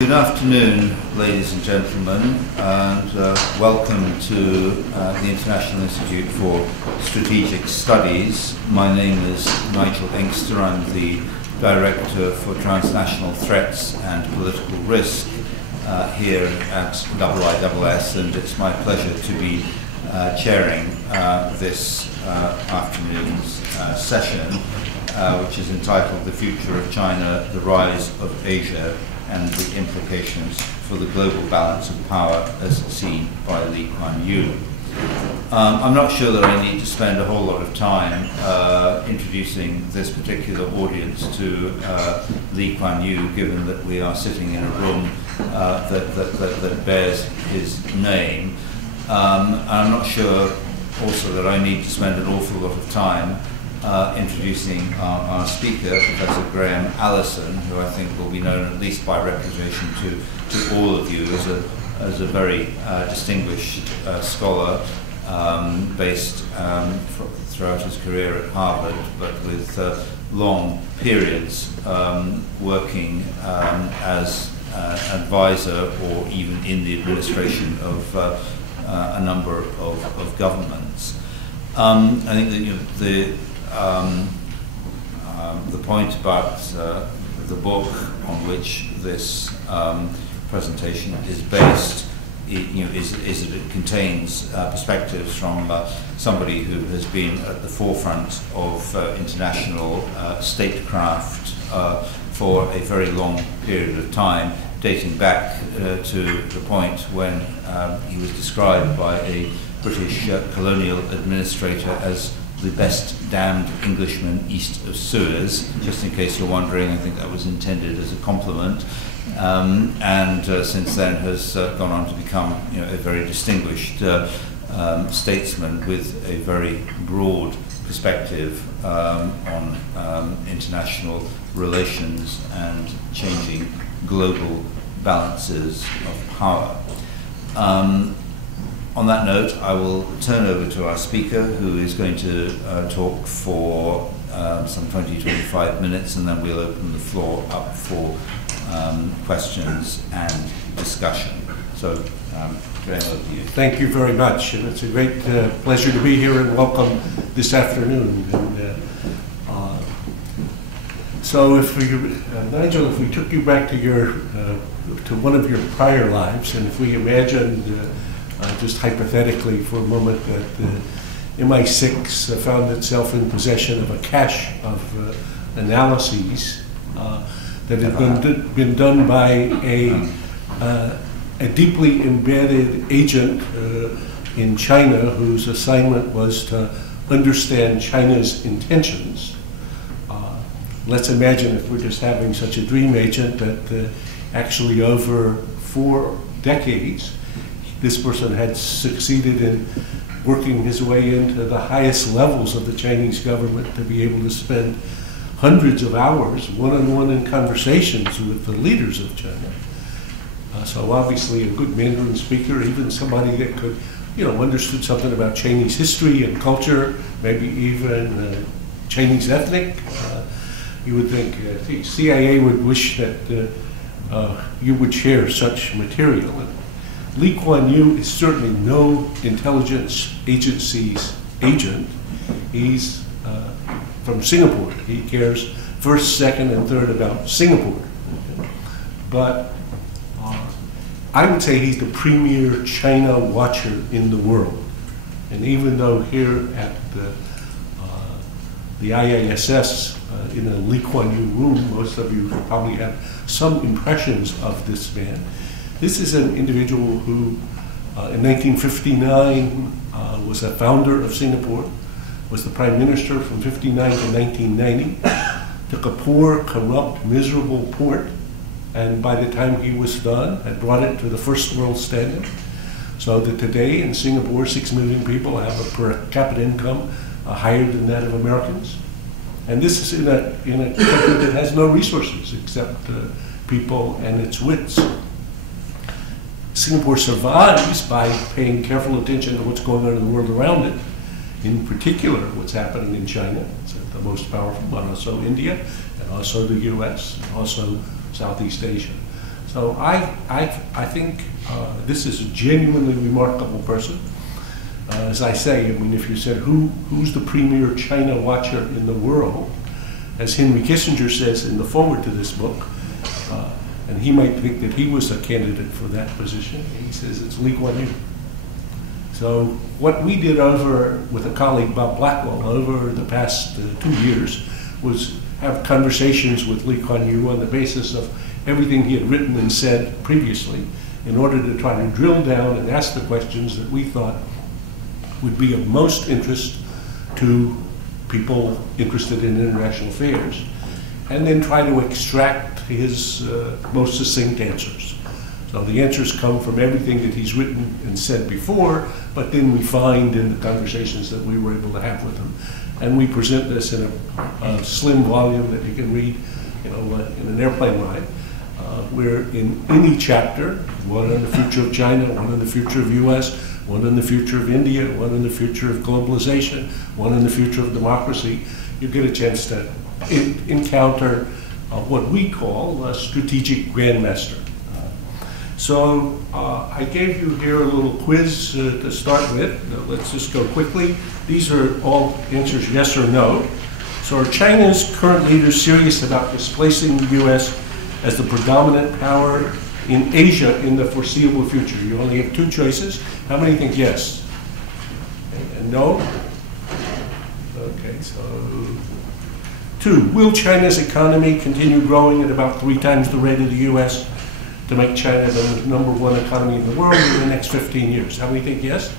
Good afternoon, ladies and gentlemen, and welcome to the International Institute for Strategic Studies. My name is Nigel Inkster. I'm the Director for Transnational Threats and Political Risk here at IISS, and it's my pleasure to be chairing this afternoon's session, which is entitled The Future of China, the Rise of Asia, and the Implications for the Global Balance of Power as Seen by Kuan Yew. I'm not sure that I need to spend a whole lot of time introducing this particular audience to Kuan Yew, given that we are sitting in a room that bears his name. I'm not sure also that I need to spend an awful lot of time introducing our speaker, Professor Graham Allison, who I think will be known at least by reputation to all of you as a very distinguished scholar, based throughout his career at Harvard, but with long periods working as an advisor or even in the administration of a number of governments. I think that the point about the book on which this presentation is based, is that it contains perspectives from somebody who has been at the forefront of international statecraft for a very long period of time, dating back to the point when he was described by a British colonial administrator as the best damned Englishman east of Suez. Just in case you're wondering, I think that was intended as a compliment, and since then has gone on to become a very distinguished statesman with a very broad perspective on international relations and changing global balances of power. On that note, I will turn over to our speaker, who is going to talk for some 20-25 minutes, and then we'll open the floor up for questions and discussion. So, Graham, over to you. Thank you very much, and it's a great pleasure to be here and welcome this afternoon. And, so, if we, Nigel, if we took you back to to one of your prior lives, and if we imagined just hypothetically for a moment that MI6 found itself in possession of a cache of analyses that had been done by a deeply embedded agent in China whose assignment was to understand China's intentions. Let's imagine if we're just having such a dream agent that actually over 4 decades this person had succeeded in working his way into the highest levels of the Chinese government to be able to spend hundreds of hours one-on-one in conversations with the leaders of China. So obviously a good Mandarin speaker, even somebody that could, understood something about Chinese history and culture, maybe even Chinese ethnic. You would think the CIA would wish that you would share such material. Kuan Yew is certainly no intelligence agency's agent. He's from Singapore. He cares first, second, and third about Singapore. But I would say he's the premier China watcher in the world. And even though here at the IISS, in a Kuan Yew room, most of you probably have some impressions of this man. This is an individual who, in 1959, was a founder of Singapore, was the prime minister from 59 to 1990, took a poor, corrupt, miserable port, and by the time he was done, had brought it to the first world standard, so that today in Singapore, 6 million people have a per capita income higher than that of Americans. And this is in a country that has no resources except people and its wits. Singapore survives by paying careful attention to what's going on in the world around it, in particular what's happening in China. It's the most powerful, but also India, and also the US, and also Southeast Asia. So I think this is a genuinely remarkable person. As I say, I mean, if you said who's the premier China watcher in the world, as Henry Kissinger says in the foreword to this book, and he might think that he was a candidate for that position, he says it's Lee Kuan Yew. So what we did over with a colleague, Bob Blackwell, over the past 2 years was have conversations with Lee Kuan Yew on the basis of everything he had written and said previously, in order to try to drill down and ask the questions that we thought would be of most interest to people interested in international affairs, and then try to extract his most succinct answers. So the answers come from everything that he's written and said before, but then we find in the conversations that we were able to have with him. And we present this in a slim volume that you can read, in an airplane ride, where in any chapter, one on the future of China, one on the future of US, one on the future of India, one on the future of globalization, one on the future of democracy, you get a chance to encounter what we call a strategic grandmaster. So I gave you here a little quiz to start with. Let's just go quickly. These are all answers yes or no. So are China's current leaders serious about displacing the U.S. as the predominant power in Asia in the foreseeable future? You only have 2 choices. How many think yes? And no? Okay, so 2. Will China's economy continue growing at about 3 times the rate of the U.S. to make China the #1 economy in the world in the next 15 years? How many think yes?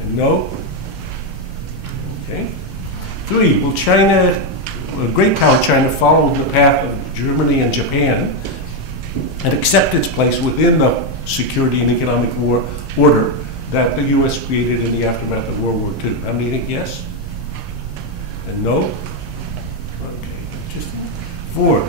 And no? Okay. 3. Will China, great power China, follow the path of Germany and Japan and accept its place within the security and economic order that the U.S. created in the aftermath of World War II? How many think yes? And no? Okay, interesting. 4.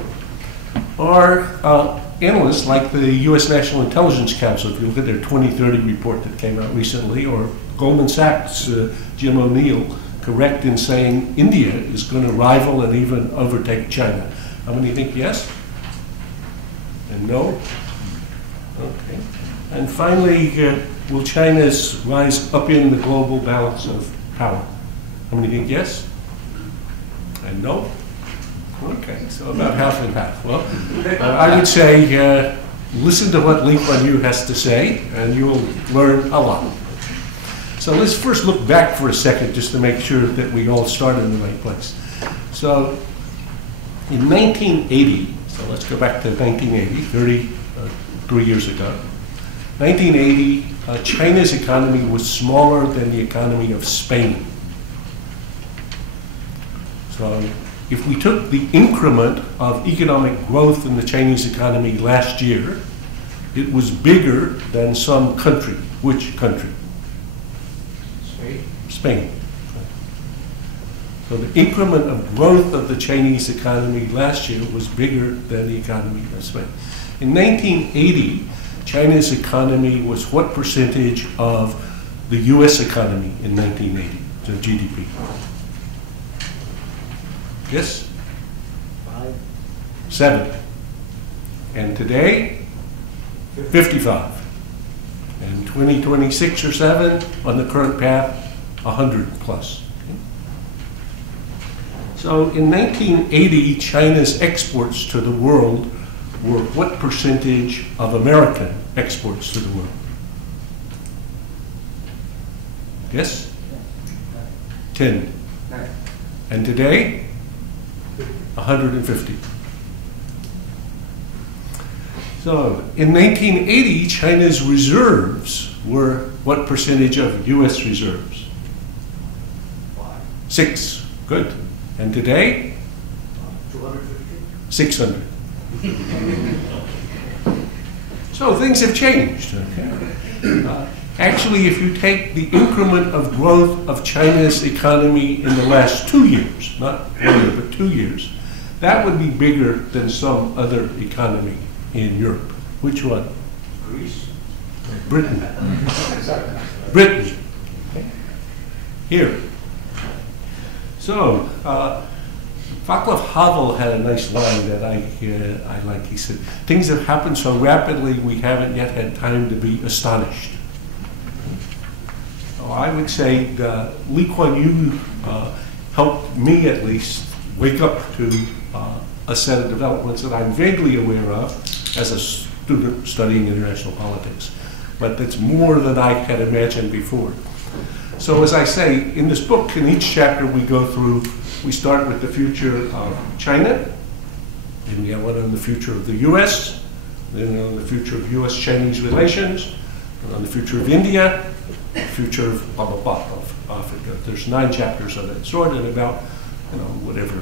Are analysts like the U.S. National Intelligence Council, if you look at their 2030 report that came out recently, or Goldman Sachs, Jim O'Neill, correct in saying India is going to rival and even overtake China? How many think yes? And no? Okay. And finally, will China's rise up in the global balance of power? How many think yes? And no? Okay, so about half and half. Well, I would say listen to what Lee Kuan Yew has to say, and you'll learn a lot. So let's first look back for a second just to make sure that we all start in the right place. So in 1980, so let's go back to 1980, 33 years ago. 1980, China's economy was smaller than the economy of Spain. So if we took the increment of economic growth in the Chinese economy last year, it was bigger than some country. Which country? Spain. Spain. So the increment of growth of the Chinese economy last year was bigger than the economy of Spain. In 1980, China's economy was what percentage of the US economy in 1980, so GDP? Yes? 5. 7. And today, 55. And 2026 or 7, on the current path, 100 plus. So in 1980, China's exports to the world were what percentage of American exports to the world? Yes? 10. And today? 150. So in 1980, China's reserves were what percentage of US reserves? 6. Good. And today? 250. 600. So things have changed. Okay? Actually, if you take the increment of growth of China's economy in the last 2 years, not 1 year, but 2 years, that would be bigger than some other economy in Europe. Which one? Greece. Britain. Britain. Okay. Here. So, Václav Havel had a nice line that I like. He said, "Things have happened so rapidly we haven't yet had time to be astonished." So I would say Lee Kuan Yew helped me at least wake up to a set of developments that I'm vaguely aware of as a student studying international politics. But that's more than I had imagined before. So as I say, in this book, in each chapter we start with the future of China, then we have one on the future of the US, then on the future of US-Chinese relations, and on the future of India, the future of blah, blah, blah, of Africa. There's 9 chapters of that sort, and about,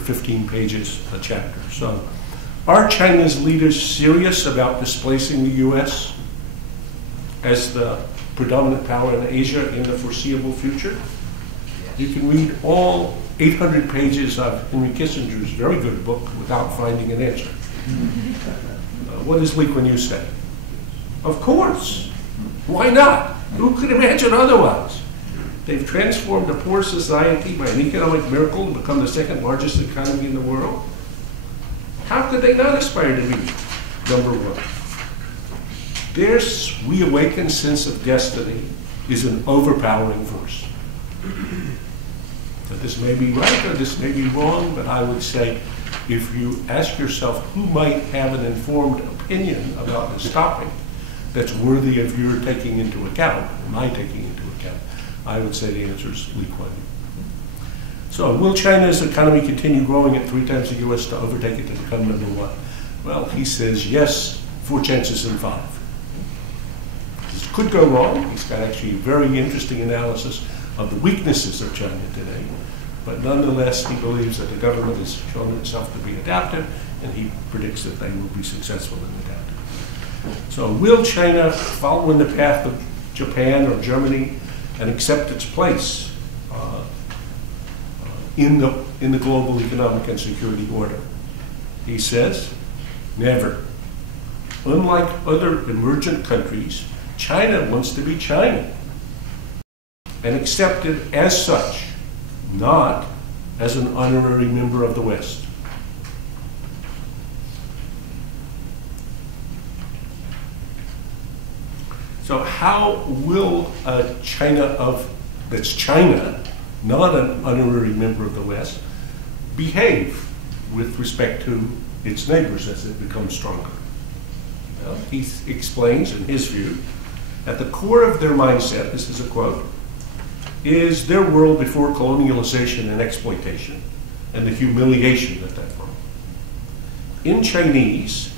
15 pages a chapter. So, are China's leaders serious about displacing the US as the predominant power in Asia in the foreseeable future? You can read all 800 pages of Henry Kissinger's very good book without finding an answer. What does Lee Kuan Yew say? Of course. Why not? Who could imagine otherwise? They've transformed a poor society by an economic miracle to become the 2nd largest economy in the world. How could they not aspire to be number 1? Their reawakened sense of destiny is an overpowering force. But this may be right or this may be wrong, but I would say if you ask yourself who might have an informed opinion about this topic that's worthy of your taking into account, or my taking into account, I would say the answer is Lee Kuan Yew. So, will China's economy continue growing at 3 times the US to overtake it to become number 1? Well, he says yes, 4 chances in 5. This could go wrong. He's got actually a very interesting analysis of the weaknesses of China today. But nonetheless, he believes that the government has shown itself to be adaptive, and he predicts that they will be successful in adapting. So will China follow in the path of Japan or Germany and accept its place in the global economic and security order? He says, never. Unlike other emergent countries, China wants to be China and accepted as such, not as an honorary member of the West. So how will China that's China, not an honorary member of the West, behave with respect to its neighbors as it becomes stronger? Well, he explains, in his view, at the core of their mindset, this is a quote, is their world before colonialization and exploitation, and the humiliation that that brought. In Chinese,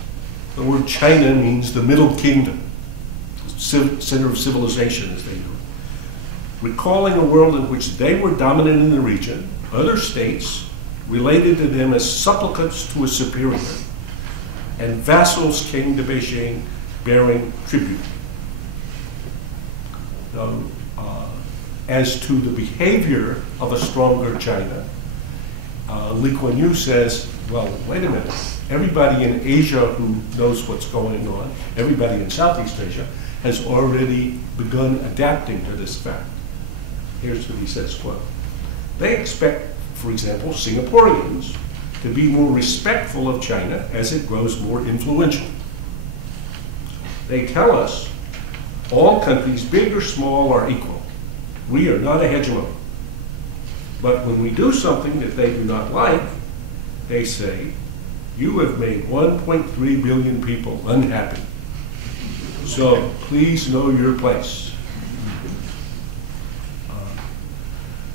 the word China means the Middle Kingdom, center of civilization, as they do it. Recalling a world in which they were dominant in the region, other states related to them as supplicants to a superior, and vassals came to Beijing bearing tribute. So, as to the behavior of a stronger China, Lee Kuan Yew says, well, wait a minute. Everybody in Asia who knows what's going on, everybody in Southeast Asia, has already begun adapting to this fact. Here's what he says, quote, they expect, for example, Singaporeans to be more respectful of China as it grows more influential. They tell us all countries, big or small, are equal. We are not a hegemon. But when we do something that they do not like, they say, you have made 1.3 billion people unhappy. So please know your place.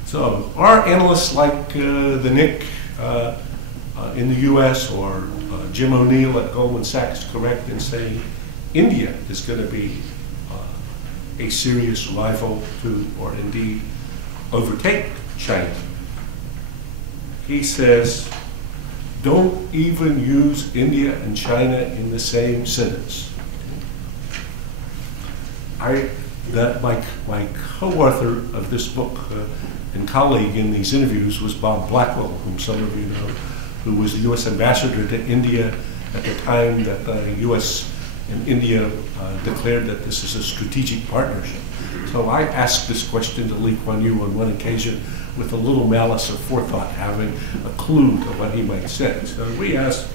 So are analysts like the Nick in the US or Jim O'Neill at Goldman Sachs correct in saying India is going to be a serious rival to, or indeed overtake China? He says, don't even use India and China in the same sentence. My co-author of this book and colleague in these interviews was Bob Blackwell, whom some of you know, who was the U.S. ambassador to India at the time that the U.S. and India declared that this is a strategic partnership. So I asked this question to Lee Kuan Yew on one occasion with a little malice or forethought, having a clue to what he might say. So we asked,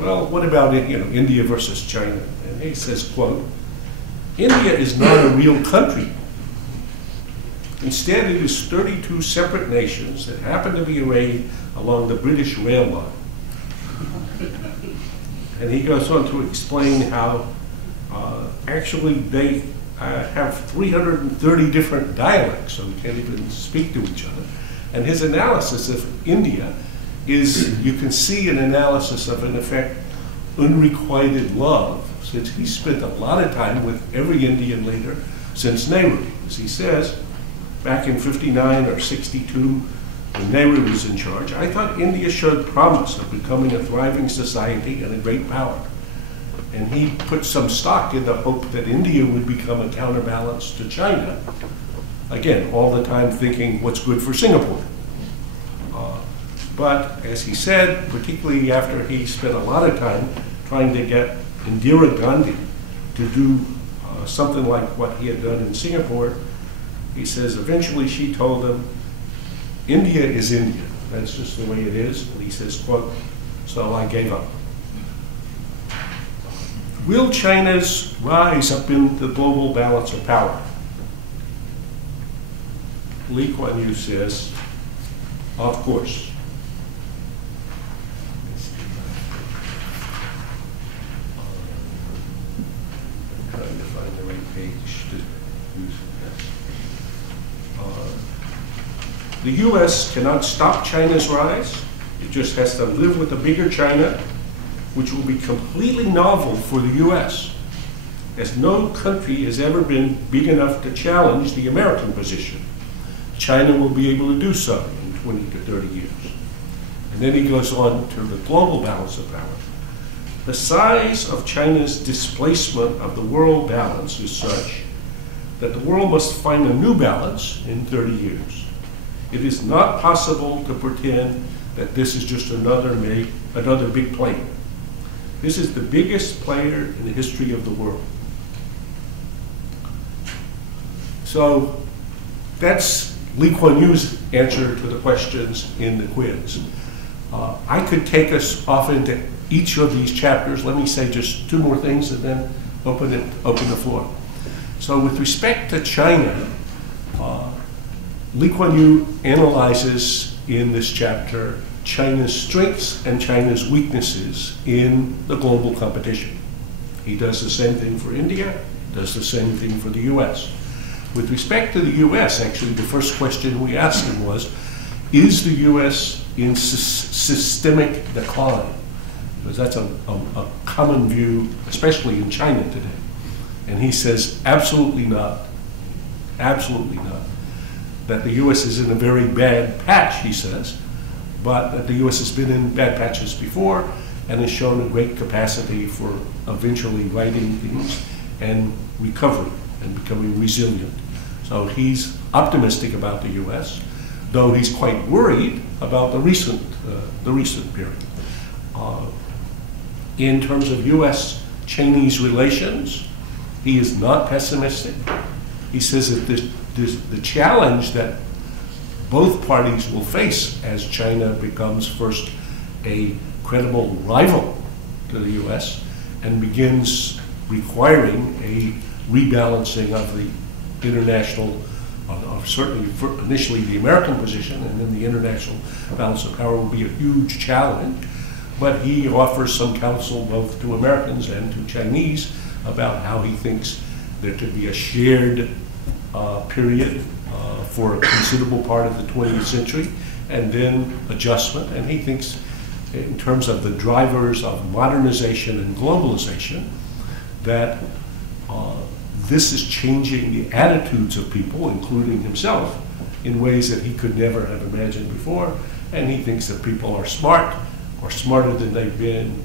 well, what about India versus China? And he says, quote, India is not a real country. Instead, it is 32 separate nations that happen to be arrayed along the British rail line. And he goes on to explain how actually they have 330 different dialects, so we can't even speak to each other. And his analysis of India is, you can see an analysis of, in effect, unrequited love, since he spent a lot of time with every Indian leader since Nehru. As he says, back in 59 or 62, when Nehru was in charge, I thought India showed promise of becoming a thriving society and a great power. And he put some stock in the hope that India would become a counterbalance to China. Again, all the time thinking what's good for Singapore. But as he said, particularly after he spent a lot of time trying to get Indira Gandhi to do something like what he had done in Singapore, he says eventually she told him, India is India. That's just the way it is. And he says, quote, so I gave up. Will China's rise up in the global balance of power? Lee Kuan Yew says, of course. I'm trying to find the right page to use this. The U.S. cannot stop China's rise. It just has to live with a bigger China, which will be completely novel for the U.S., as no country has ever been big enough to challenge the American position. China will be able to do so in 20 to 30 years. And then he goes on to the global balance of power. The size of China's displacement of the world balance is such that the world must find a new balance in 30 years. It is not possible to pretend that this is just another big player. This is the biggest player in the history of the world. So that's Lee Kuan Yew's answer to the questions in the quiz. I could take us off into each of these chapters. Let me say just two more things and then open the floor. So with respect to China, Lee Kuan Yew analyzes in this chapter China's strengths and China's weaknesses in the global competition. He does the same thing for India, does the same thing for the US. With respect to the US, actually, the first question we asked him was, is the US in systemic decline? Because that's a common view, especially in China today. And he says, absolutely not. Absolutely not. That the US is in a very bad patch, he says, but that the US has been in bad patches before and has shown a great capacity for eventually righting things and recovery and becoming resilient. So he's optimistic about the US, though he's quite worried about the recent period. In terms of US-Chinese relations, he is not pessimistic. He says that the challenge that both parties will face as China becomes first a credible rival to the US and begins requiring a rebalancing of the international, certainly initially the American position, and then the international balance of power will be a huge challenge. But he offers some counsel both to Americans and to Chinese about how he thinks there could be a shared period for a considerable part of the 20th century, and then adjustment. And he thinks in terms of the drivers of modernization and globalization that this is changing the attitudes of people, including himself, in ways that he could never have imagined before. And he thinks that people are smart, or smarter than they've been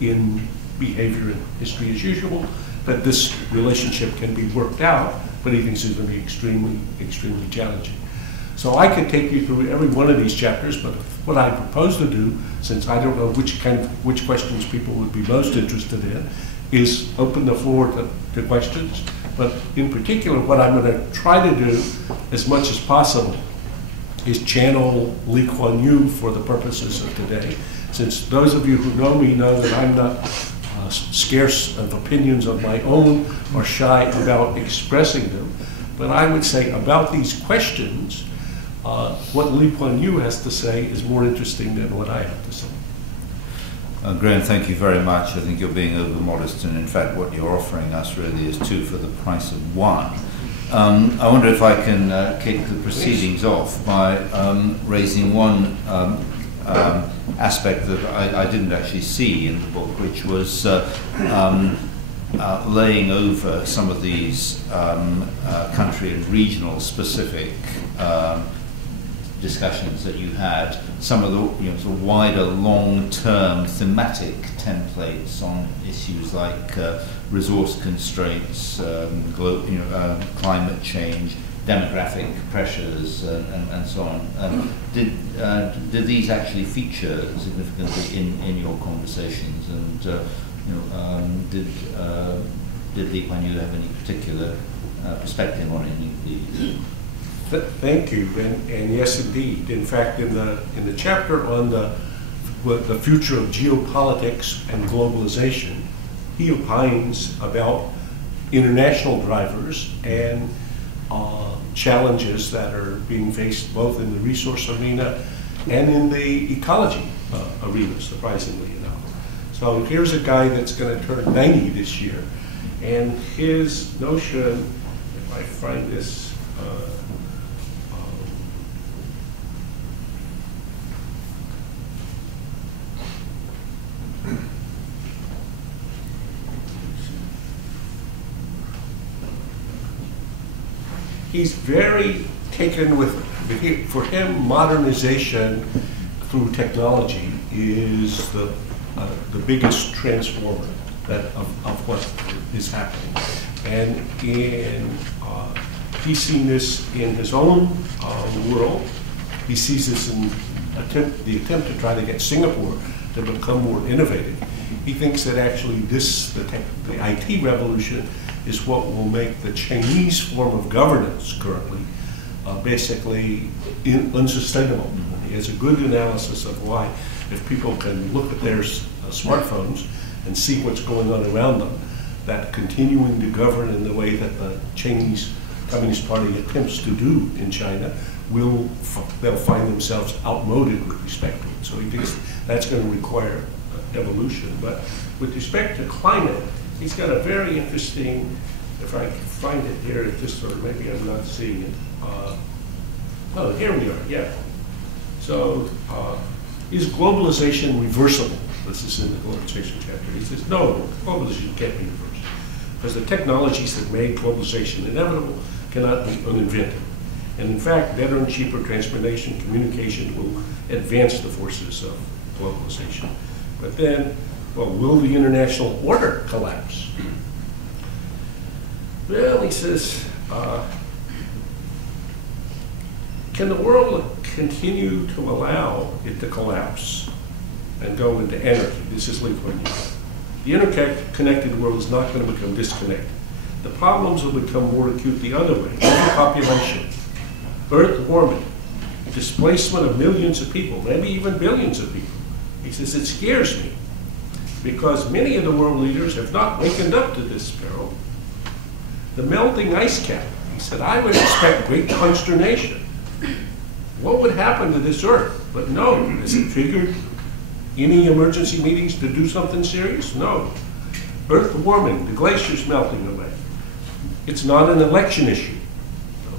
in behavior and history as usual, that this relationship can be worked out, but he thinks it's going to be extremely, extremely challenging. So I could take you through every one of these chapters, but what I propose to do, since I don't know which questions people would be most interested in, is open the floor to questions. But in particular, what I'm going to try to do as much as possible is channel Lee Kuan Yew for the purposes of today. Since those of you who know me know that I'm not scarce of opinions of my own or shy about expressing them, but I would say about these questions, what Lee Kuan Yew has to say is more interesting than what I have to say. Graham, thank you very much. I think you're being over-modest, and in fact what you're offering us really is two for the price of one. I wonder if I can kick the proceedings off by raising one aspect that I didn't actually see in the book, which was laying over some of these country and regional specific discussions that you had, some of the sort of wider long-term thematic templates on issues like resource constraints, climate change, demographic pressures, and so on. Did these actually feature significantly in your conversations? And did Lee Kuan Yew have any particular perspective on any of these? Thank you, and yes, indeed. In fact, in the chapter on the future of geopolitics and globalization, he opines about international drivers and challenges that are being faced both in the resource arena and in the ecology arena, surprisingly enough. So here's a guy that's going to turn 90 this year, and his notion, if I find this, he's very taken with, for him, modernization through technology is the biggest transformer of what is happening. And he's seen this in his own world. He sees this in the attempt to try to get Singapore to become more innovative. He thinks that actually the IT revolution is what will make the Chinese form of governance currently basically unsustainable. He has a good analysis of why, if people can look at their smartphones and see what's going on around them, that continuing to govern in the way that the Chinese Communist Party attempts to do in China, they'll find themselves outmoded with respect to it. So he thinks that's going to require evolution. But with respect to climate, he's got a very interesting, if I can find it here, it just sort of, maybe I'm not seeing it. Oh, here we are, yeah. So, is globalization reversible? This is in the globalization chapter. He says, no, globalization can't be reversed, because the technologies that made globalization inevitable cannot be uninvented. And in fact, better and cheaper transportation, communication will advance the forces of globalization. But then, well, will the international order collapse? Well, he says, can the world continue to allow it to collapse and go into anarchy? This is Lee Kuan Yew. The interconnected world is not going to become disconnected. The problems will become more acute the other way. Overpopulation, earth warming, displacement of millions of people, maybe even billions of people. He says, it scares me, because many of the world leaders have not wakened up to this peril. The melting ice cap, he said, I would expect great consternation. What would happen to this earth? But no, has it triggered any emergency meetings to do something serious? No. Earth warming, the glaciers melting away. It's not an election issue.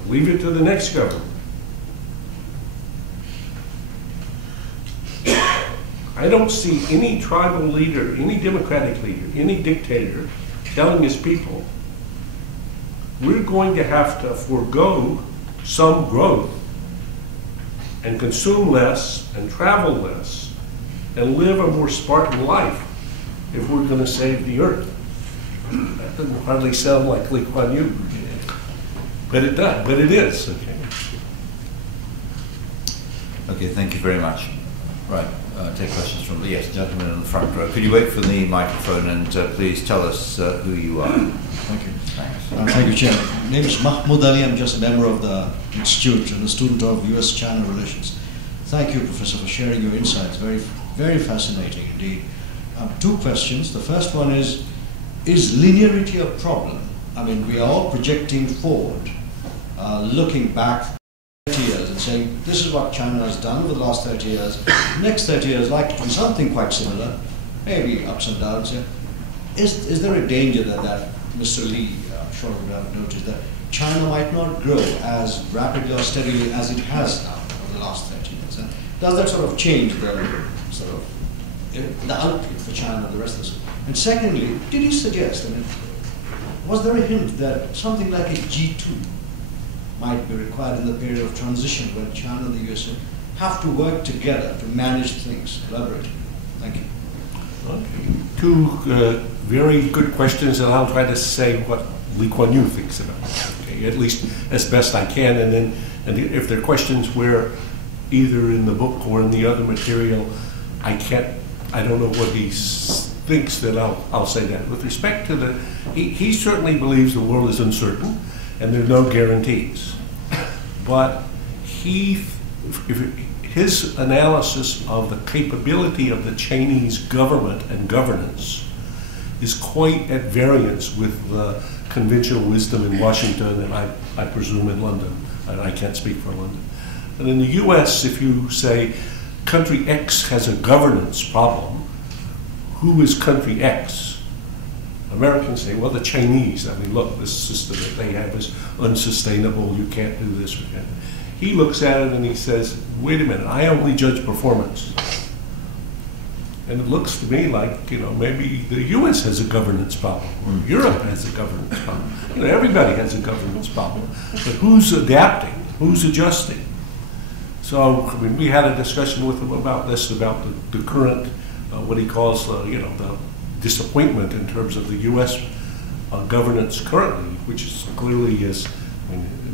Leave it to the next government. I don't see any tribal leader, any democratic leader, any dictator telling his people, we're going to have to forego some growth and consume less and travel less and live a more Spartan life if we're going to save the earth. That doesn't hardly sound like Lee Kuan Yew, but it does, but it is. Okay, thank you very much. Right. take questions from the gentleman in the front row. Could you wait for the microphone and please tell us who you are? Thank you. Thanks. Thank you, Chair. My name is Mahmoud Ali. I'm just a member of the Institute and a student of US-China relations. Thank you, Professor, for sharing your insights. Very, very fascinating indeed. Two questions. The first one is linearity a problem? I mean, we are all projecting forward, looking back 30 years and saying, this is what China has done over the last 30 years. Next 30 years, like to do something quite similar, maybe ups and downs. Yeah. Is there a danger that Mr. Lee, I'm sure would have noticed, that China might not grow as rapidly or steadily as it has now over the last 30 years? And does that sort of change the outlook for China and the rest of us? And secondly, did he suggest, I mean, was there a hint that something like a G2 might be required in the period of transition when China and the USA have to work together to manage things collaboratively? Thank you. Okay. Two very good questions, and I'll try to say what Lee Kuan Yew thinks about it, okay, at least as best I can. And if there are questions where either in the book or in the other material I don't know what he thinks, then I'll say that. With respect to he certainly believes the world is uncertain and there are no guarantees. But his analysis of the capability of the Chinese government and governance is quite at variance with the conventional wisdom in Washington and I presume in London. I can't speak for London. And in the US, if you say country X has a governance problem, who is country X? Americans say, well, the Chinese. I mean, look, this system that they have is unsustainable. You can't do this. He looks at it and he says, wait a minute, I only judge performance. And it looks to me like, maybe the US has a governance problem, or Europe has a governance problem. Everybody has a governance problem. But who's adapting? Who's adjusting? So, I mean, we had a discussion with him about this, about the current, what he calls, the disappointment in terms of the U.S. Governance currently, which is clearly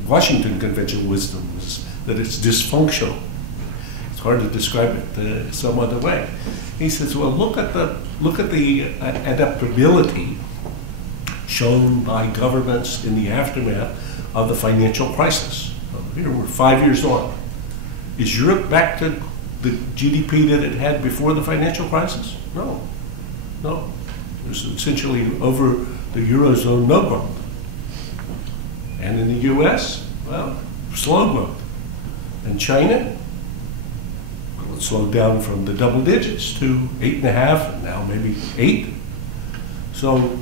Washington conventional wisdom is that it's dysfunctional. It's hard to describe it some other way. He says, well, look at the adaptability shown by governments in the aftermath of the financial crisis. Here we're 5 years on. Is Europe back to the GDP that it had before the financial crisis? No. There's essentially over the Eurozone no growth. And in the US, well, slow growth. And China, well, it slowed down from the double digits to 8.5, and now maybe 8. So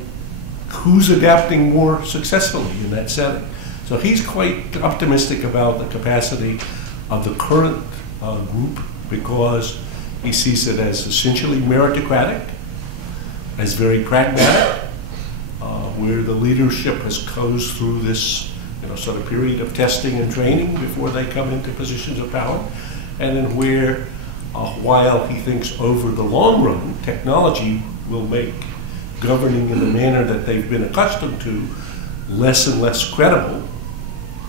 who's adapting more successfully in that setting? So he's quite optimistic about the capacity of the current group because he sees it as essentially meritocratic, as very pragmatic, where the leadership goes through this sort of period of testing and training before they come into positions of power, and then where, while he thinks over the long run, technology will make governing in the manner that they've been accustomed to less and less credible,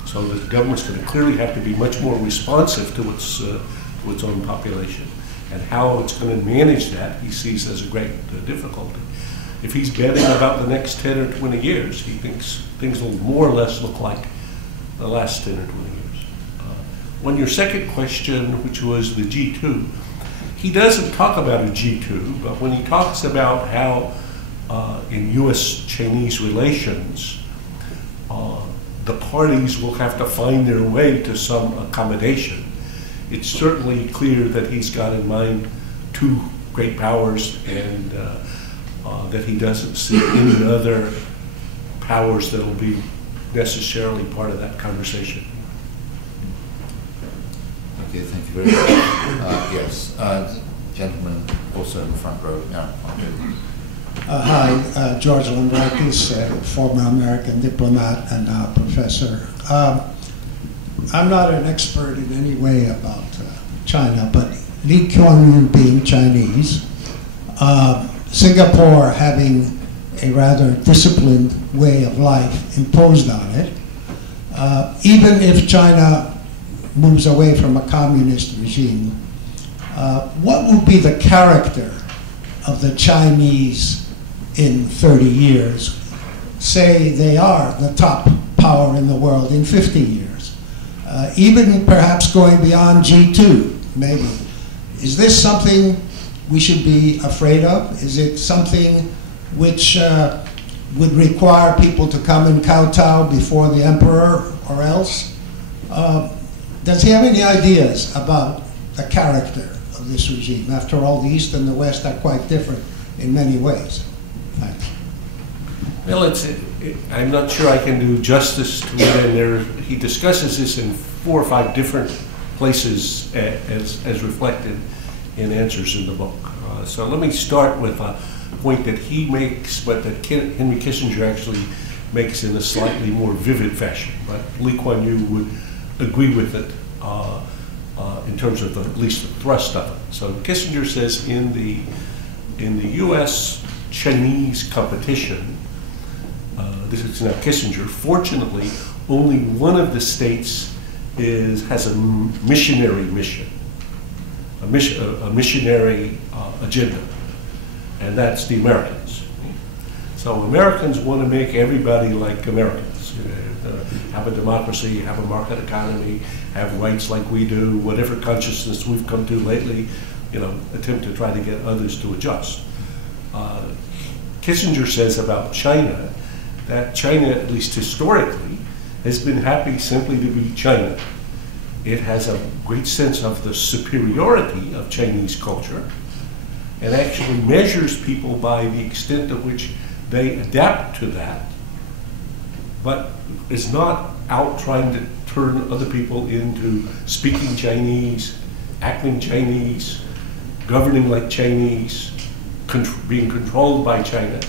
so the government's going to clearly have to be much more responsive to its own population. And how it's going to manage that, he sees as a great difficulty. If he's betting about the next 10 or 20 years, he thinks things will more or less look like the last 10 or 20 years. On your second question, which was the G2, he doesn't talk about a G2, but when he talks about how in US-Chinese relations, the parties will have to find their way to some accommodation, it's certainly clear that he's got in mind two great powers and that he doesn't see any other powers that will be necessarily part of that conversation. Okay, thank you very much. Yes, gentleman also in the front row. Yeah. Hi, George Lambrakis, former American diplomat and now professor. I'm not an expert in any way about China, but Lee Kuan Yew being Chinese, Singapore having a rather disciplined way of life imposed on it, even if China moves away from a communist regime, What will be the character of the Chinese in 30 years? Say they are the top power in the world in 50 years, even perhaps going beyond G2, maybe. Is this something we should be afraid of? Is it something which would require people to come and kowtow before the emperor or else? Does he have any ideas about the character of this regime? After all, the East and the West are quite different in many ways. Thanks. Well, I'm not sure I can do justice to it, and he discusses this in 4 or 5 different places as reflected in answers in the book. So let me start with a point that he makes, but that Henry Kissinger actually makes in a slightly more vivid fashion. But Lee Kuan Yew would agree with it in terms of at least the thrust of it. So Kissinger says in the U.S.-Chinese competition, this is now Kissinger, fortunately, only one of the states has a missionary mission, a missionary agenda, and that's the Americans. So Americans want to make everybody like Americans. Have a democracy, have a market economy, have rights like we do, whatever consciousness we've come to lately, attempt to try to get others to adjust. Kissinger says about China that China, at least historically, has been happy simply to be China. It has a great sense of the superiority of Chinese culture and actually measures people by the extent to which they adapt to that, but is not out trying to turn other people into speaking Chinese, acting Chinese, governing like Chinese, being controlled by China.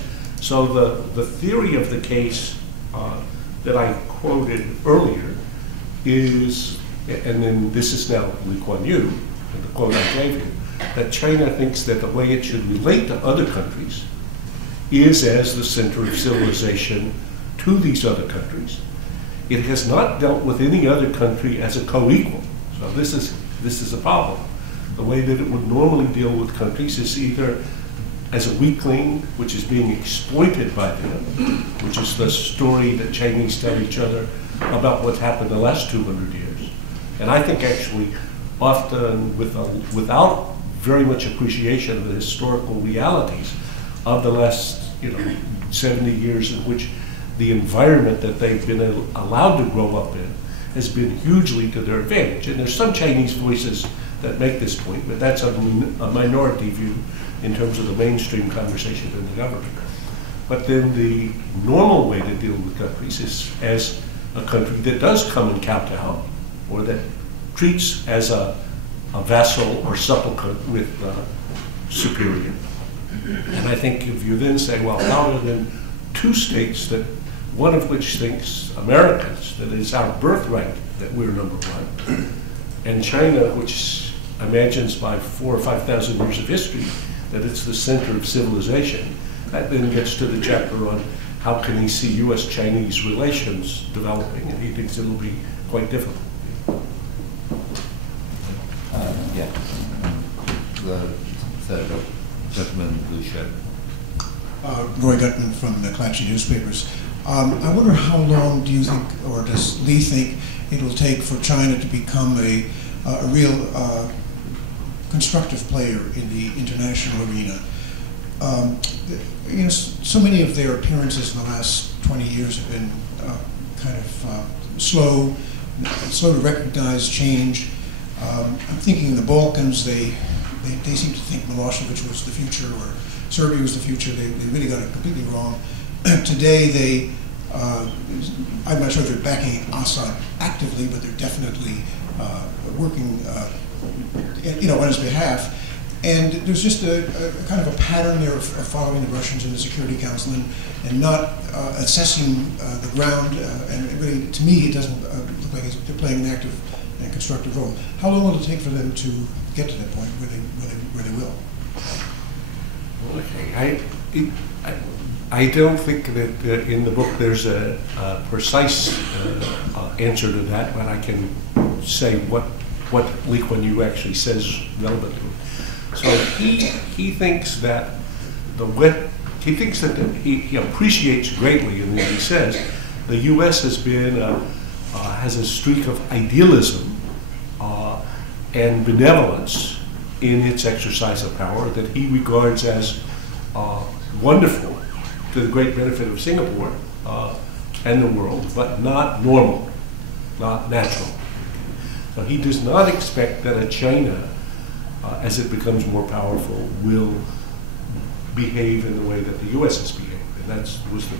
So the theory of the case that I quoted earlier is, and then this is now Lee Kuan Yew, the quote I gave you, that China thinks that the way it should relate to other countries is as the center of civilization to these other countries. It has not dealt with any other country as a co-equal. So this is a problem. The way that it would normally deal with countries is either as a weakling, which is being exploited by them, which is the story that Chinese tell each other about what's happened the last 200 years. And I think actually often without very much appreciation of the historical realities of the last 70 years in which the environment that they've been allowed to grow up in has been hugely to their advantage. And there's some Chinese voices that make this point, but that's a minority view in terms of the mainstream conversation in the government. But then the normal way to deal with countries is as a country that does come and kowtow, or that treats as a vassal or supplicant with superior. And I think if you then say, well, how are then 2 states that one of which thinks Americans, that it's our birthright that we're number 1, and China, which imagines by 4,000 or 5,000 years of history that it's the center of civilization, that then gets to the chapter on how can he see U.S.-Chinese relations developing, and he thinks it'll be quite difficult. Yeah. The third gentleman, blue shirt. Roy Gutman from the Clancy newspapers. I wonder how long do you think, or does Lee think, it will take for China to become a real constructive player in the international arena? So many of their appearances in the last 20 years have been kind of slow to recognize change. I'm thinking in the Balkans, they seem to think Milosevic was the future, or Serbia was the future. They really got it completely wrong. Today, I'm not sure if they're backing Assad actively, but they're definitely working on his behalf. And there's just a kind of a pattern there of following the Russians in the Security Council and not assessing the ground. And really, to me, it doesn't look like they're playing an active and constructive role. How long will it take for them to get to that point where they will? Okay, I don't think that in the book there's a precise answer to that, but I can say what what Lee Kuan Yew actually says relevant to him. So he thinks that he appreciates greatly, and he says the U.S. has a streak of idealism and benevolence in its exercise of power that he regards as wonderful to the great benefit of Singapore and the world, but not normal, not natural. So he does not expect that a China, as it becomes more powerful, will behave in the way that the U.S. has behaved. And that was the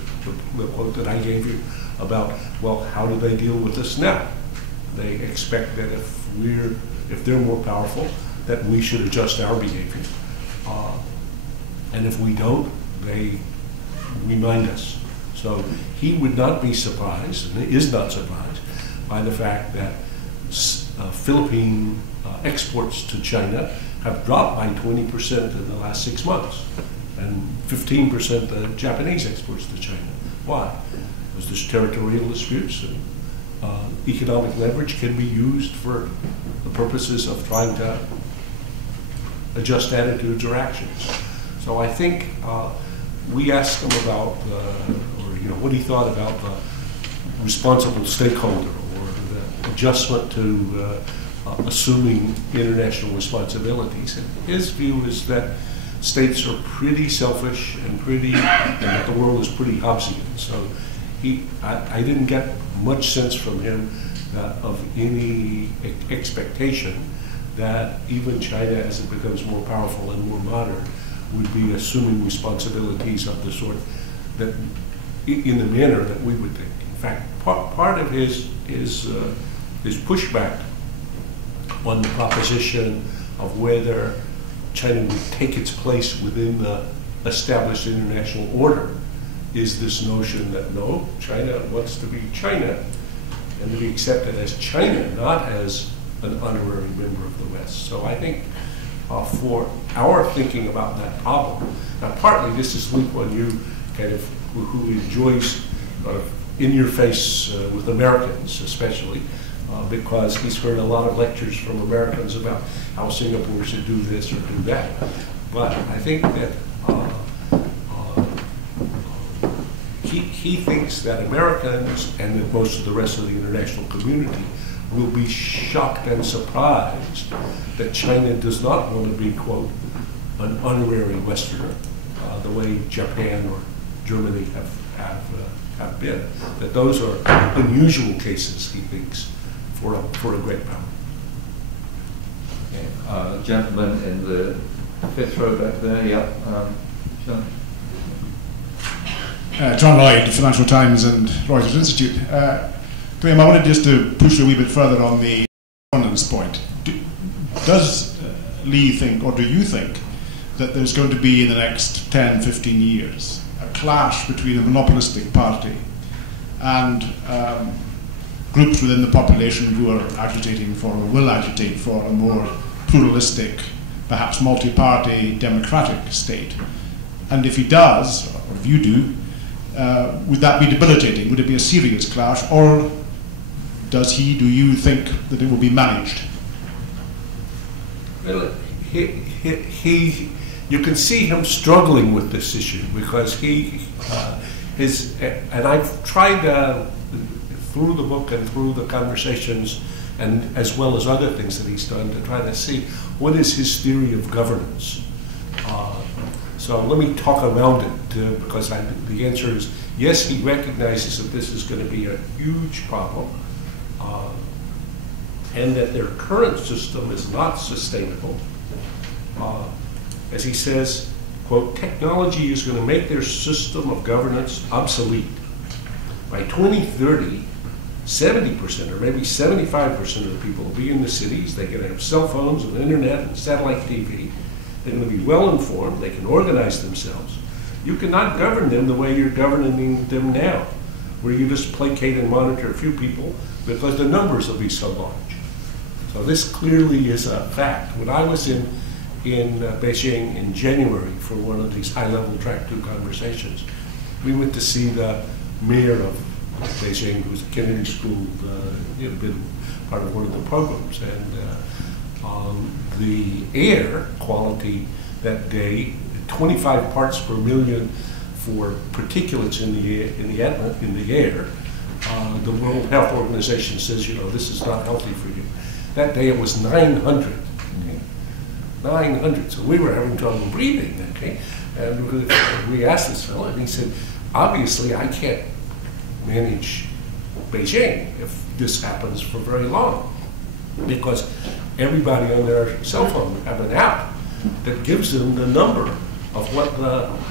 quote that I gave you about, well, how do they deal with us now? They expect that if they're more powerful, that we should adjust our behavior. And if we don't, they remind us. So he would not be surprised, and is not surprised, by the fact that Philippine exports to China have dropped by 20% in the last 6 months, and 15% the Japanese exports to China. Why? Because there's territorial disputes, and economic leverage can be used for the purposes of trying to adjust attitudes or actions. So I think we asked him about, what he thought about the responsible stakeholder or the adjustment to assuming international responsibilities. And his view is that states are pretty selfish and that the world is pretty Hobbesian. So I didn't get much sense from him of any expectation that even China, as it becomes more powerful and more modern, would be assuming responsibilities of the sort that, in the manner that we would think. In fact, part of his pushback on the proposition of whether China would take its place within the established international order is this notion that no, China wants to be China and to be accepted as China, not as an honorary member of the West. So I think for our thinking about that problem, now partly this is Lee Kuan Yew kind of who enjoys in your face with Americans especially, because he's heard a lot of lectures from Americans about how Singapore should do this or do that. But I think that he thinks that Americans and that most of the rest of the international community will be shocked and surprised that China does not want to be, quote, an honorary Westerner, the way Japan or Germany have been. That those are unusual cases, he thinks, for a great power. Okay. Gentleman in the fifth row back there, yeah. Sean. John Lloyd, Financial Times and Reuters Institute. Graham, I wanted just to push you a wee bit further on the governance point. Does Lee think, or do you think, that there's going to be in the next 10, 15 years a clash between a monopolistic party and groups within the population who are agitating for, or will agitate for, a more pluralistic, perhaps multi-party democratic state? And if he does, or if you do, would that be debilitating? Would it be a serious clash, or do you think that it will be managed? Well, you can see him struggling with this issue because and I've tried through the book and through the conversations, and as well as other things that he's done, to try to see what is his theory of governance. So let me talk around it because the answer is yes, he recognizes that this is going to be a huge problem and that their current system is not sustainable. As he says, quote, technology is going to make their system of governance obsolete. By 2030, 70% or maybe 75% of the people will be in the cities. They're going to have cell phones and internet and satellite TV. They're going to be well informed. They can organize themselves. You cannot govern them the way you're governing them now, where you just placate and monitor a few people because the numbers will be so large. So this clearly is a fact. When I was in Beijing in January for one of these high-level track 2 conversations, we went to see the mayor of Beijing, who's a Kennedy School, been part of one of the programs. And the air quality that day, 25 parts per million for particulates in the air. The World Health Organization says, this is not healthy for you. That day it was 900. Okay? 900. So we were having trouble breathing. Okay? And we asked this fellow, and he said, obviously I can't manage Beijing if this happens for very long, because everybody on their cell phone have an app that gives them the number of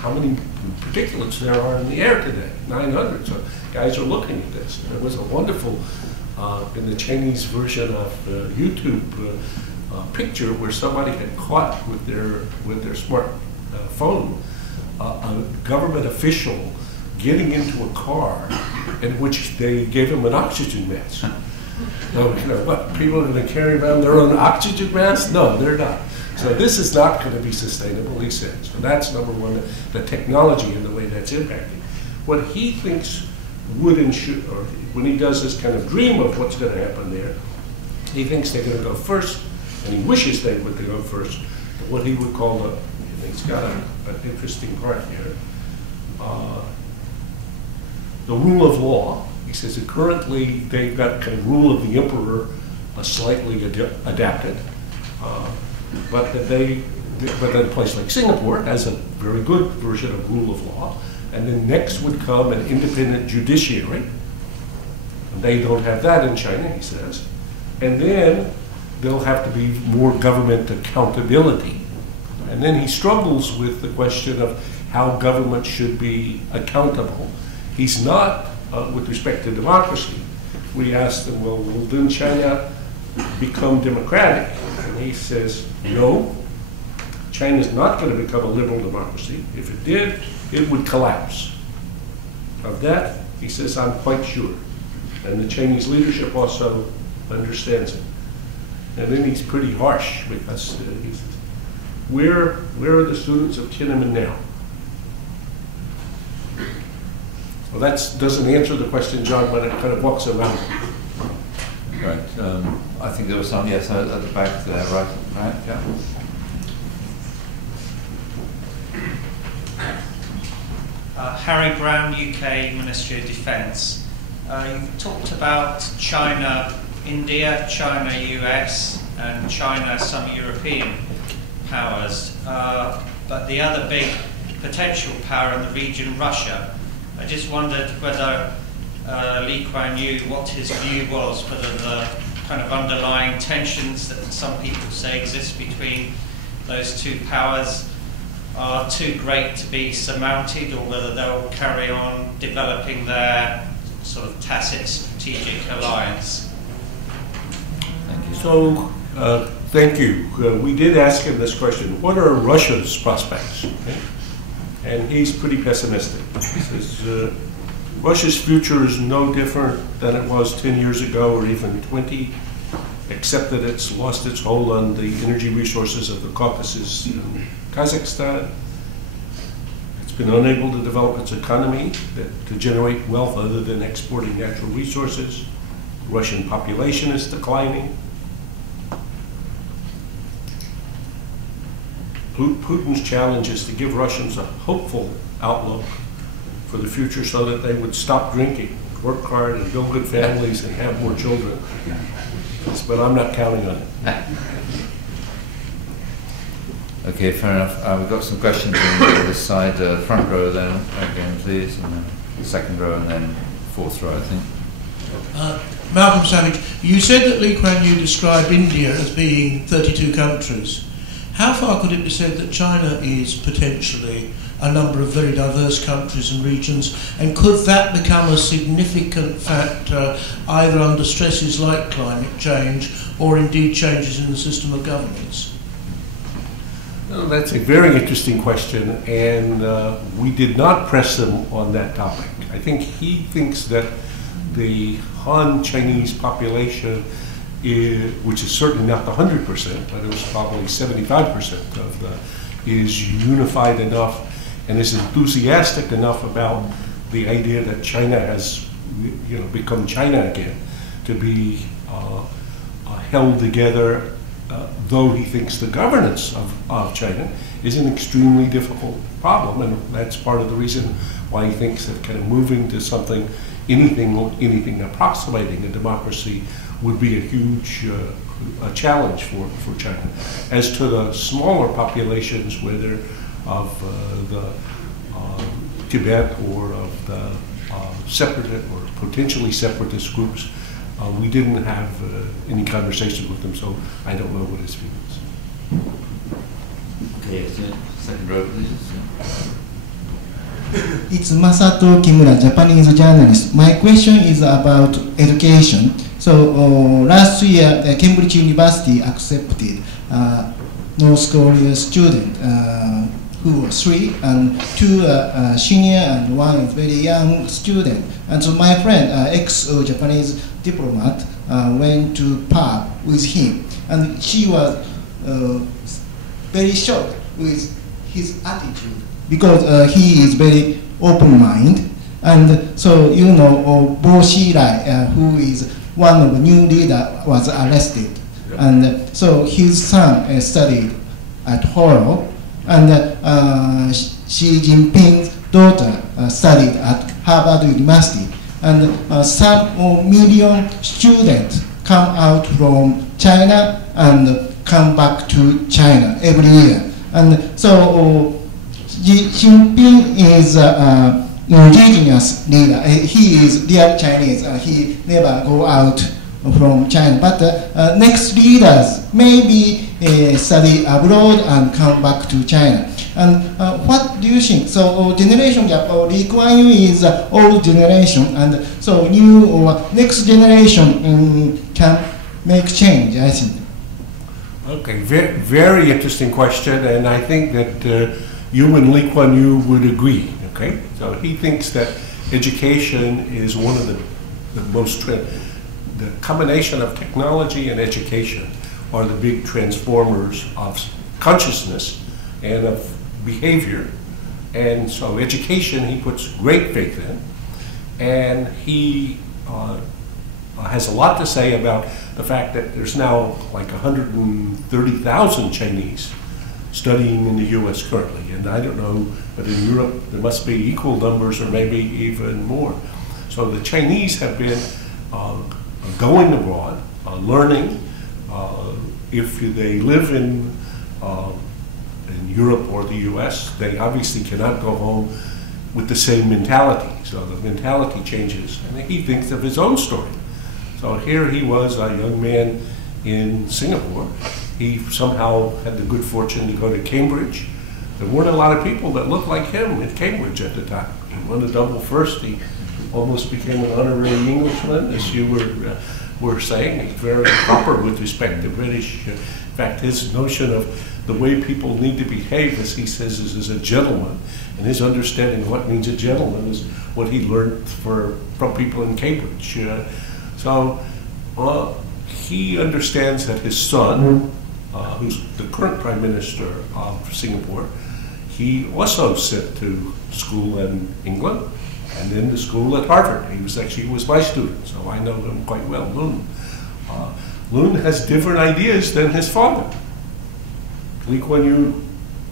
how many particulates there are in the air today, 900. So guys are looking at this. And it was a wonderful, in the Chinese version of YouTube, picture where somebody had caught with their smart phone a government official getting into a car in which they gave him an oxygen mask. So, what, people are going to carry around their own oxygen mask? No, they're not. So this is not going to be sustainable, he said. So that's number one, the technology and the way that's impacting. What he thinks would ensure, or when he does this kind of dream of what's going to happen there, he thinks they're going to go first, and he wishes they would go first, what he would call he's got an interesting part here, the rule of law. He says that currently they've got kind of rule of the emperor slightly adapted, but that a place like Singapore has a very good version of rule of law, and then next would come an independent judiciary. And they don't have that in China, he says, and then there'll have to be more government accountability. And then he struggles with the question of how government should be accountable. He's not, with respect to democracy. We asked him, well, will then China become democratic? And he says, no, China's not going to become a liberal democracy. If it did, it would collapse. Of that, he says, I'm quite sure. And the Chinese leadership also understands it. And then he's pretty harsh because he says, where are the students of Tiananmen now? Well, that doesn't answer the question, John, but it kind of walks around. Right. I think there was some, yes, at the back there, right, yeah. Harry Brown, UK Ministry of Defence. You've talked about China, India, China, US, and China, some European powers. But the other big potential power in the region, Russia. I just wondered whether Lee Kuan Yew, what his view was, whether the kind of underlying tensions that some people say exist between those two powers are too great to be surmounted, or whether they'll carry on developing their sort of tacit strategic alliance. Thank you. So, thank you. We did ask him this question, what are Russia's prospects? Okay? And he's pretty pessimistic. He says, Russia's future is no different than it was 10 years ago or even 20, except that it's lost its hold on the energy resources of the Caucasus and Kazakhstan. It's been unable to develop its economy to generate wealth other than exporting natural resources. The Russian population is declining. Putin's challenge is to give Russians a hopeful outlook for the future so that they would stop drinking, work hard, and build good families and have more children. But I'm not counting on it. Okay, fair enough. We've got some questions on this side, front row then, again please, and then second row, and then fourth row, I think. Malcolm Savage, you said that Lee Kuan Yew described India as being 32 countries. How far could it be said that China is potentially a number of very diverse countries and regions, and could that become a significant factor either under stresses like climate change or indeed changes in the system of governance? Well, that's a very interesting question, and we did not press him on that topic. I think he thinks that the Han Chinese population, which is certainly not the 100%, but it was probably 75% of is unified enough and is enthusiastic enough about the idea that China has become China again, to be held together, though he thinks the governance of China is an extremely difficult problem, and that's part of the reason why he thinks that kind of moving to something, anything approximating a democracy would be a huge challenge for China. As to the smaller populations, whether of the Tibet or of the separatist or potentially separatist groups, we didn't have any conversation with them, so I don't know what his view is. Okay, second row, please. It's Masato Kimura, Japanese journalist. My question is about education. So last year, Cambridge University accepted North Korean student who were 3 and 2 senior and 1 is very young student. And so my friend, ex-Japanese diplomat, went to pub with him, and she was very shocked with his attitude because he is very open-minded. And so, Bo Shirai, who is one of the new leader, was arrested. And so his son studied at Horo, and Xi Jinping's daughter studied at Harvard University. And some million students come out from China and come back to China every year. And so Xi Jinping is indigenous leader. He is real Chinese. He never go out from China. But next leaders maybe study abroad and come back to China. And what do you think? So generation gap, Lee Kuan Yew is old generation, and so new or next generation can make change, I think. Okay, very interesting question, and I think that you and Lee Kuan Yew would agree. Okay, so he thinks that education is one of the most the combination of technology and education are the big transformers of consciousness and of behavior. And so education he puts great faith in, and he has a lot to say about the fact that there's now like 130,000 Chinese studying in the US currently, and I don't know, but in Europe there must be equal numbers or maybe even more. So the Chinese have been going abroad, learning. If they live in Europe or the US, they obviously cannot go home with the same mentality. So the mentality changes, and he thinks of his own story. So here he was, a young man in Singapore. He somehow had the good fortune to go to Cambridge. There weren't a lot of people that looked like him at Cambridge at the time. He won a double first. He almost became an honorary Englishman, as you were saying. He's very proper with respect to British. In fact, his notion of the way people need to behave, as he says, is a gentleman. And his understanding of what means a gentleman is what he learned from people in Cambridge. So he understands that his son, who's the current Prime Minister of Singapore, he also sent to school in England and then to school at Harvard. He was my student, so I know him quite well, Loon. Loon has different ideas than his father. Lee Kuan Yew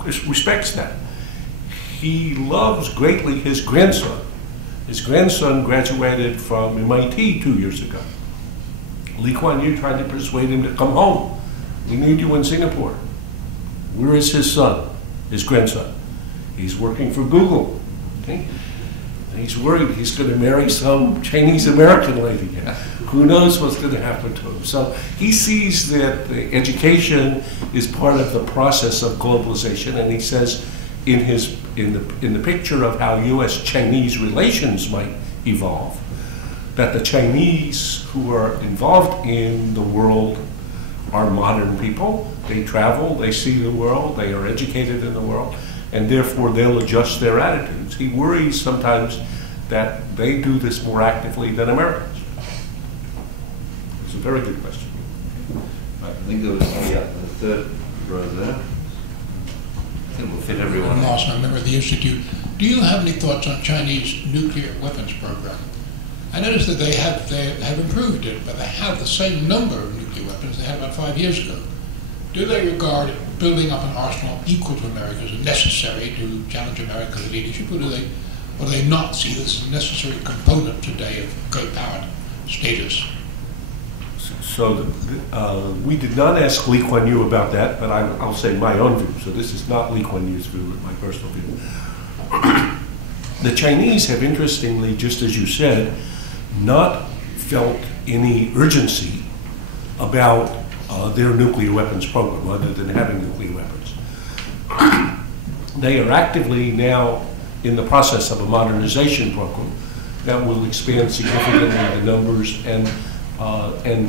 respects that. He loves greatly his grandson. His grandson graduated from MIT 2 years ago. Lee Kuan Yew tried to persuade him to come home. We need you in Singapore. Where is his son, his grandson? He's working for Google. Okay? He's worried he's going to marry some Chinese American lady. Who knows what's going to happen to him? So he sees that the education is part of the process of globalization, and he says in the picture of how U.S.-Chinese relations might evolve, that the Chinese who are involved in the world are modern people. They travel, they see the world, they are educated in the world, and therefore they'll adjust their attitudes. He worries sometimes that they do this more actively than Americans. It's a very good question. I think there was the third row there. I think we'll fit everyone. I'm a member of the Institute. Do you have any thoughts on Chinese nuclear weapons program? I noticed that they have improved it, but they have the same number of nuclear weapons they had about 5 years ago. Do they regard building up an arsenal equal to America's as necessary to challenge America's leadership, or do they not see this as a necessary component today of great power status? So we did not ask Lee Kuan Yew about that, but I'll say my own view. So this is not Lee Kuan Yew's view, it's my personal view. The Chinese have, interestingly, just as you said, not felt any urgency about their nuclear weapons program, other than having nuclear weapons. They are actively now in the process of a modernization program that will expand significantly the numbers and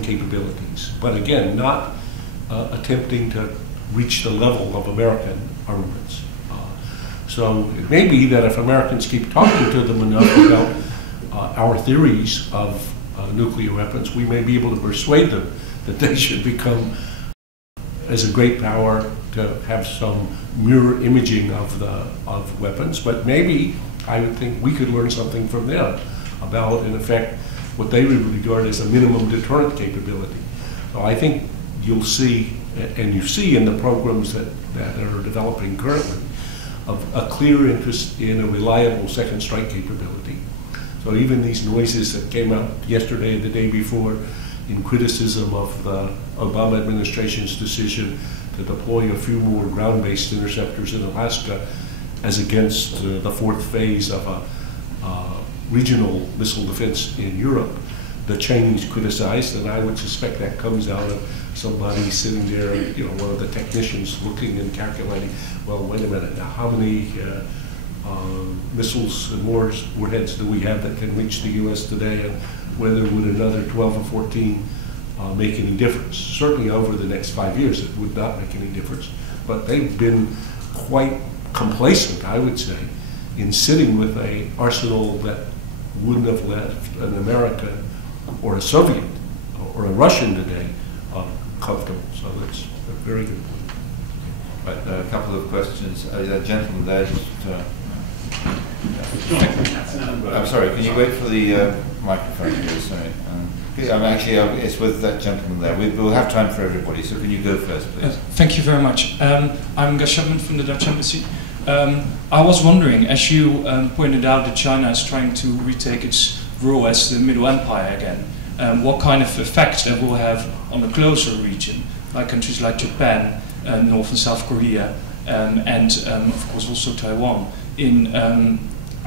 capabilities. But again, not attempting to reach the level of American armaments. So it may be that if Americans keep talking to them enough about our theories of nuclear weapons, we may be able to persuade them that they should become, as a great power, to have some mirror imaging of weapons. But maybe I would think we could learn something from them about, in effect, what they would regard as a minimum deterrent capability. So I think you'll see, and you see in the programs that are developing currently, a clear interest in a reliable second strike capability. So even these noises that came out yesterday and the day before in criticism of the Obama administration's decision to deploy a few more ground-based interceptors in Alaska as against the fourth phase of a regional missile defense in Europe, the Chinese criticized, and I would suspect that comes out of somebody sitting there, you know, one of the technicians looking and calculating, well, wait a minute, now how many missiles and warheads do we have that can reach the U.S. today, and whether would another 12 or 14 make any difference? Certainly over the next 5 years it would not make any difference, but they've been quite complacent, I would say, in sitting with an arsenal that wouldn't have left an American or a Soviet or a Russian today comfortable. So that's a very good point. Right, a couple of questions. Gentleman there, just, I'm sorry, can you wait for the microphone here? Sorry. It's with that gentleman there. We'll have time for everybody, so can you go first, please? Thank you very much. I'm Gashaman from the Dutch Embassy. I was wondering, as you pointed out that China is trying to retake its role as the Middle Empire again, what kind of effect that will have on a closer region, like countries like Japan, North and South Korea, and of course also Taiwan, in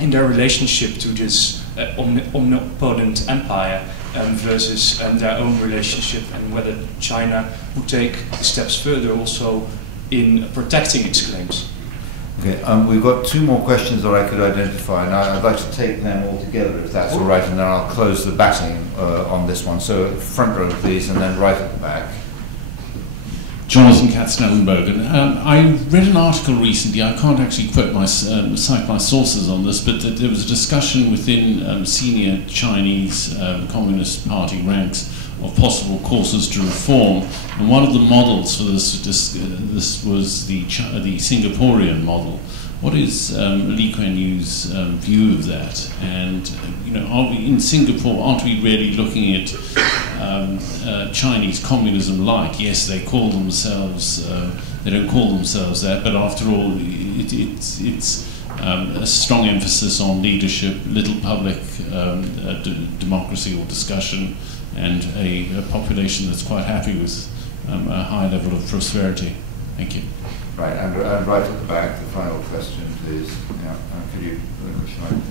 their relationship to this omnipotent empire versus their own relationship, and whether China would take steps further also in protecting its claims. Okay, we've got two more questions that I could identify, and I'd like to take them all together, if that's all right, and then I'll close the batting on this one. So front row, please, and then right at the back. Jonathan Katz-Nellenbergen. I read an article recently, I can't actually cite my sources on this, but there was a discussion within senior Chinese Communist Party ranks of possible courses to reform, and one of the models for this was the Singaporean model. What is Lee Kuan Yew's view of that? And are we in Singapore? Aren't we really looking at Chinese communism light? Yes, they call themselves. They don't call themselves that, but after all, it's a strong emphasis on leadership, little public democracy or discussion, and a population that's quite happy with a high level of prosperity. Thank you. Right, and right at the back, the final question, please. Yeah, could you relinquish your mic?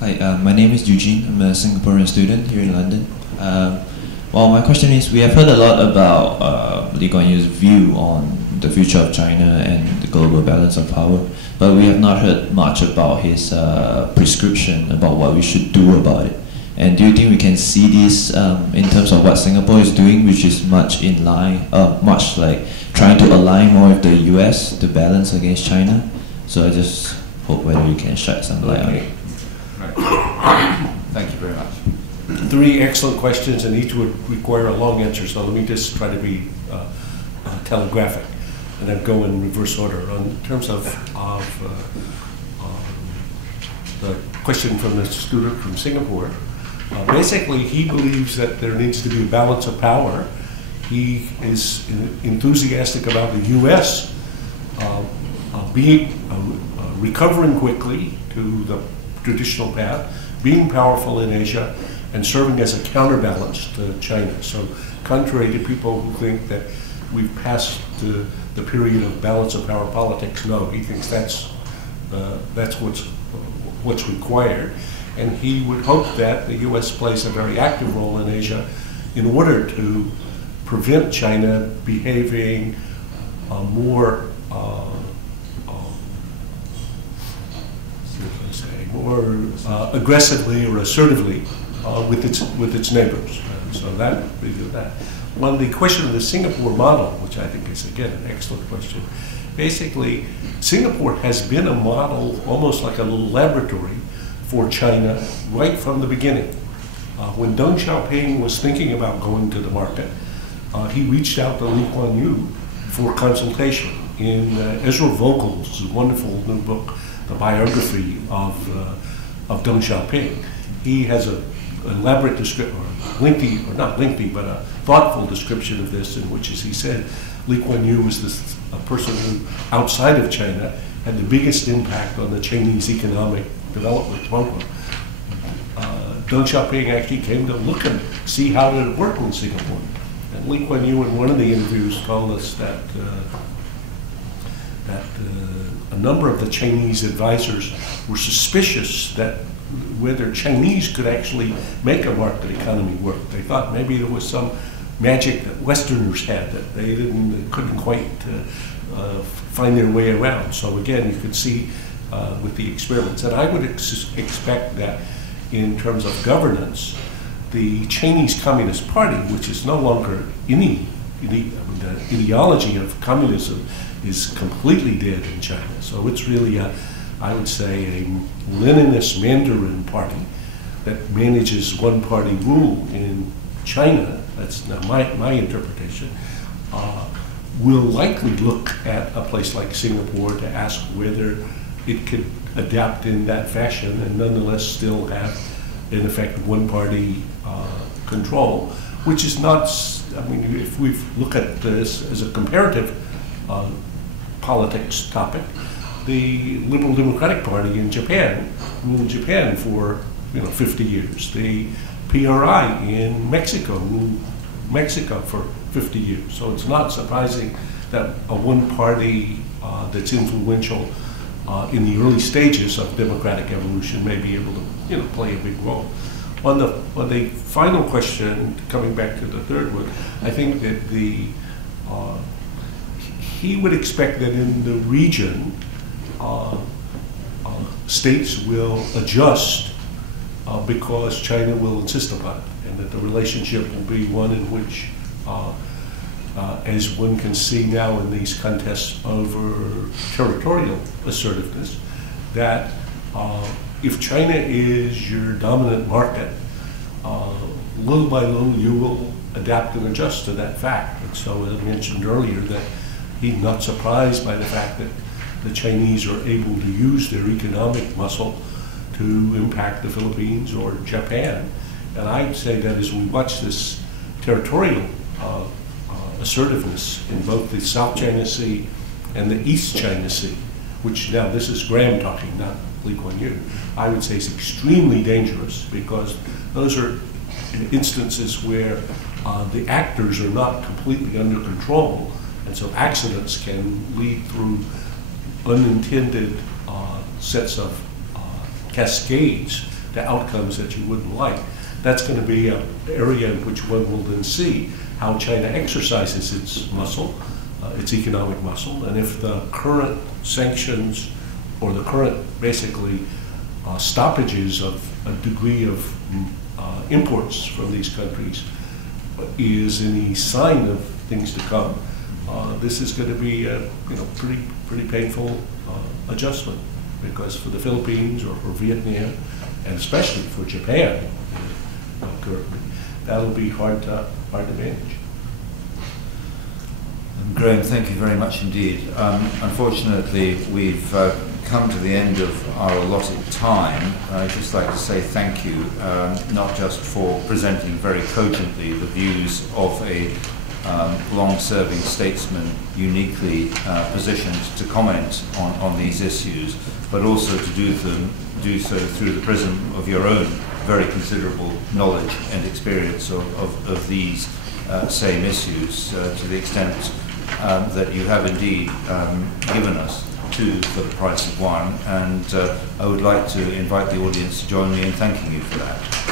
Thank Hi, you. my name is Eugene. I'm a Singaporean student here in London. Well, my question is, we have heard a lot about Lee Kuan Yew's view on the future of China and the global balance of power, but we have not heard much about his prescription about what we should do about it. And do you think we can see this in terms of what Singapore is doing, which is much in line, much like trying to align more with the US to balance against China? So I just hope whether you can shed some light on it. Right. Thank you very much. Three excellent questions, and each would require a long answer, so let me just try to be telegraphic. and then go in reverse order. In terms of the question from the student from Singapore, basically he believes that there needs to be a balance of power. He is enthusiastic about the U.S. Recovering quickly to the traditional path, being powerful in Asia, and serving as a counterbalance to China. So contrary to people who think that we've passed the period of balance of power politics, no, he thinks that's what's required. And he would hope that the U.S. plays a very active role in Asia in order to prevent China behaving more aggressively or assertively with its neighbors. So that we do that. On the question of the Singapore model, which I think is again an excellent question, basically Singapore has been a model, almost like a little laboratory for China right from the beginning. When Deng Xiaoping was thinking about going to the market, he reached out to Lee Kuan Yew for consultation. In Ezra Vogel's wonderful new book, The Biography of Deng Xiaoping, he has an elaborate description, lengthy, or not lengthy, but a thoughtful description of this, in which, as he said, Lee Kuan Yew was a person who, outside of China, had the biggest impact on the Chinese economic development. Deng Xiaoping actually came to look and see how did it work in Singapore. And Lee Kuan Yew, in one of the interviews, told us that a number of the Chinese advisors were suspicious that whether Chinese could actually make a market economy work. They thought maybe there was some magic that Westerners had that they couldn't quite find their way around. So again, you could see with the experiments. And I would expect that in terms of governance, the Chinese Communist Party, which is no longer the ideology of communism is completely dead in China. So it's really, I would say, a Leninist Mandarin party that manages one-party rule in China. That's now my interpretation. Will likely look at a place like Singapore to ask whether it could adapt in that fashion and nonetheless still have, in effect, one-party control, which is not, I mean, if we look at this as a comparative politics topic, the Liberal Democratic Party in Japan ruled Japan for 50 years. The PRI in Mexico ruled Mexico for 50 years. So it's not surprising that a one-party that's influential in the early stages of democratic evolution may be able to play a big role. On the final question, coming back to the third one, I think that he would expect that in the region, states will adjust because China will insist upon it, and that the relationship will be one in which, as one can see now in these contests over territorial assertiveness, that if China is your dominant market, little by little you will adapt and adjust to that fact. And so, as I mentioned earlier, that he's not surprised by the fact that the Chinese are able to use their economic muscle to impact the Philippines or Japan. And I'd say that as we watch this territorial assertiveness in both the South China Sea and the East China Sea, which now this is Graham talking, not Lee Kuan Yew, I would say is extremely dangerous, because those are instances where the actors are not completely under control, and so accidents can lead through unintended sets of cascades to outcomes that you wouldn't like. That's going to be an area in which one will then see how China exercises its muscle, its economic muscle, and if the current sanctions or the current, basically, stoppages of a degree of imports from these countries is any sign of things to come, this is going to be a pretty painful adjustment, because for the Philippines or for Vietnam, and especially for Japan currently, that'll be hard to manage. Graham, thank you very much indeed. Unfortunately, we've come to the end of our allotted time. I'd just like to say thank you, not just for presenting very cogently the views of a long-serving statesman uniquely positioned to comment on these issues, but also to do so through the prism of your own very considerable knowledge and experience of these same issues, to the extent that you have indeed given us two for the price of one. And I would like to invite the audience to join me in thanking you for that.